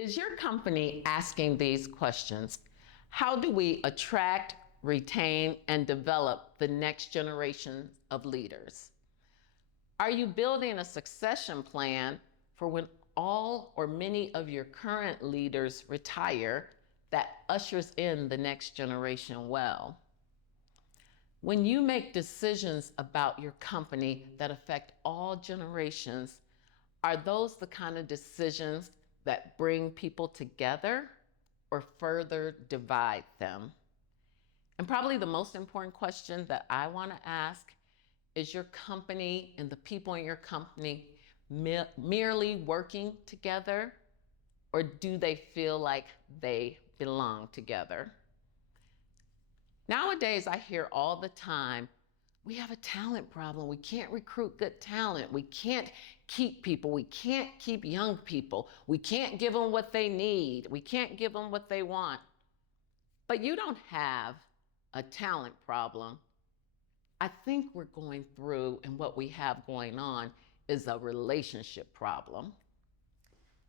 Is your company asking these questions? How do we attract, retain, and develop the next generation of leaders? Are you building a succession plan for when all or many of your current leaders retire that ushers in the next generation well? When you make decisions about your company that affect all generations, are those the kind of decisions that bring people together or further divide them? And probably the most important question that I want to ask is your company and the people in your company merely working together, or do they feel like they belong together? Nowadays, I hear all the time, we have a talent problem. We can't recruit good talent. We can't keep people. We can't keep young people. We can't give them what they need. We can't give them what they want. But you don't have a talent problem. I think we're going through, and what we have going on is a relationship problem.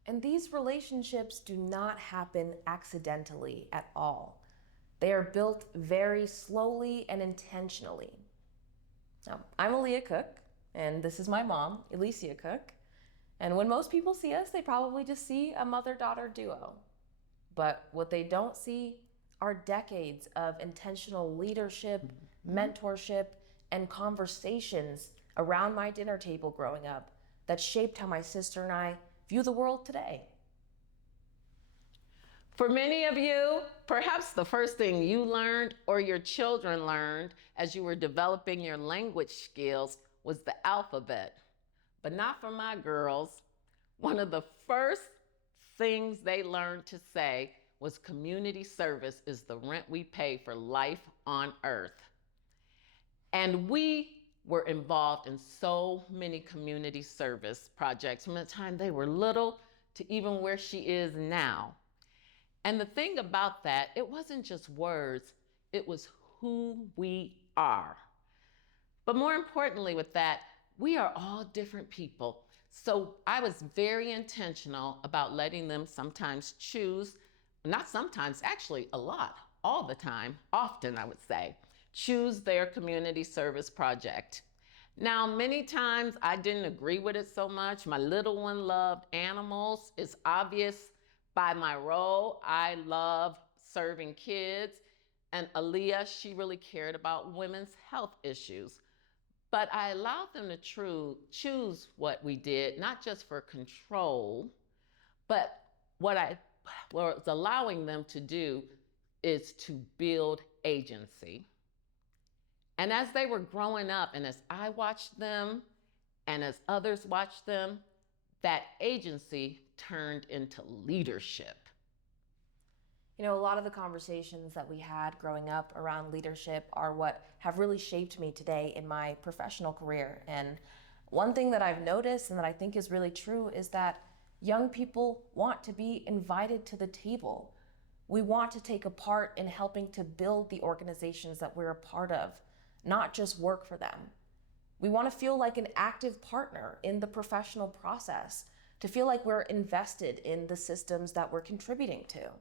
And these relationships do not happen accidentally at all. They are built very slowly and intentionally. Now, I'm Aaliyah Cook, and this is my mom, Alicia Cook. And when most people see us, they probably just see a mother-daughter duo. But what they don't see are decades of intentional leadership, mentorship, and conversations around my dinner table growing up that shaped how my sister and I view the world today. For many of you, perhaps the first thing you learned or your children learned as you were developing your language skills was the alphabet. But not for my girls. One of the first things they learned to say was community service is the rent we pay for life on earth. And we were involved in so many community service projects from the time they were little to even where she is now. And the thing about that, it wasn't just words, it was who we are. But more importantly with that, we are all different people. So I was very intentional about letting them sometimes choose, not sometimes, actually a lot, all the time, often I would say, choose their community service project. Now, many times I didn't agree with it so much. My little one loved animals. It's obvious by my role, I love serving kids. And Aaliyah, she really cared about women's health issues. But I allowed them to choose what we did, not just for control, but what I was allowing them to do is to build agency. And as they were growing up, and as I watched them, and as others watched them, that agency turned into leadership. You know, a lot of the conversations that we had growing up around leadership are what have really shaped me today in my professional career. And one thing that I've noticed and that I think is really true is that young people want to be invited to the table. We want to take a part in helping to build the organizations that we're a part of, not just work for them. We want to feel like an active partner in the professional process, to feel like we're invested in the systems that we're contributing to.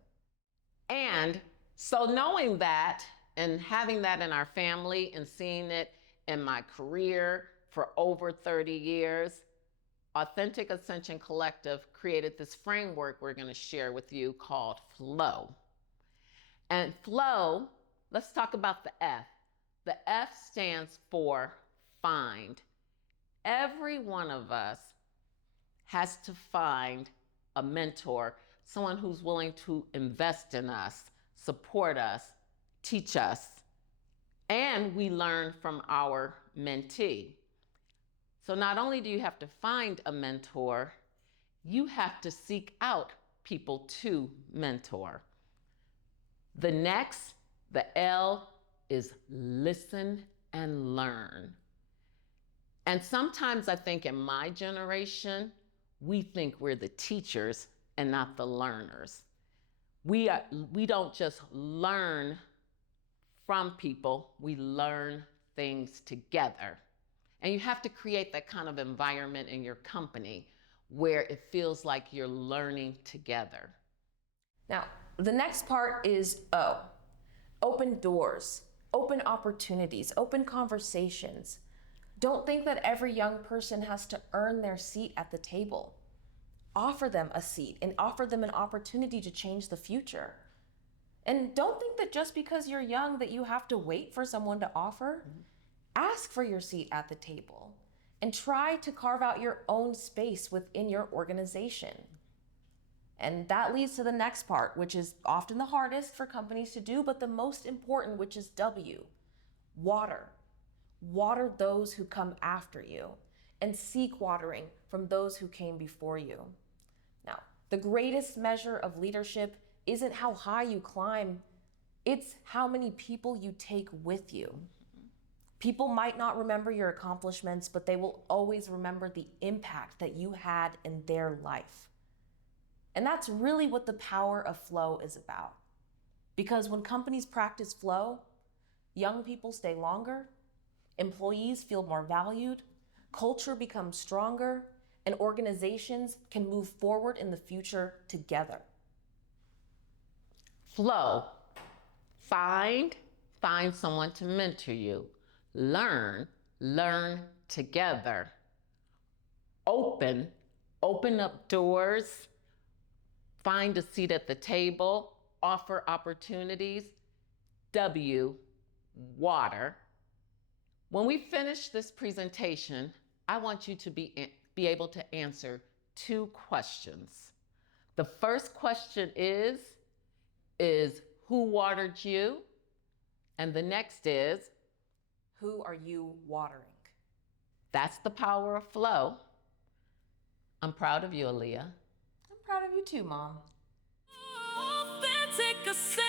And so knowing that and having that in our family and seeing it in my career for over 30 years, Authentic Ascension Collective created this framework we're going to share with you called F.L.O.W. And F.L.O.W, let's talk about the F. The F stands for find. Every one of us has to find a mentor, someone who's willing to invest in us, support us, teach us, and we learn from our mentee. So not only do you have to find a mentor, you have to seek out people to mentor. The next, the L, is listen and learn. And sometimes I think in my generation, we think we're the teachers and not the learners. We don't just learn from people, we learn things together. And you have to create that kind of environment in your company where it feels like you're learning together. Now, the next part is O. Open doors, open opportunities, open conversations. Don't think that every young person has to earn their seat at the table. Offer them a seat and offer them an opportunity to change the future. And don't think that just because you're young that you have to wait for someone to offer. Ask for your seat at the table and try to carve out your own space within your organization. And that leads to the next part, which is often the hardest for companies to do, but the most important, which is W. Water. Water those who come after you and seek watering from those who came before you. Now, the greatest measure of leadership isn't how high you climb, it's how many people you take with you. People might not remember your accomplishments, but they will always remember the impact that you had in their life. And that's really what the power of flow is about. Because when companies practice flow, young people stay longer, employees feel more valued, culture becomes stronger, and organizations can move forward in the future together. Flow. Find someone to mentor you. Learn together. Open up doors. Find a seat at the table. Offer opportunities. W, water. When we finish this presentation, I want you to be able to answer 2 questions. The first question is who watered you? And the next is, who are you watering? That's the power of flow. I'm proud of you, Aaliyah. I'm proud of you too, Mom. Authentic Ascension.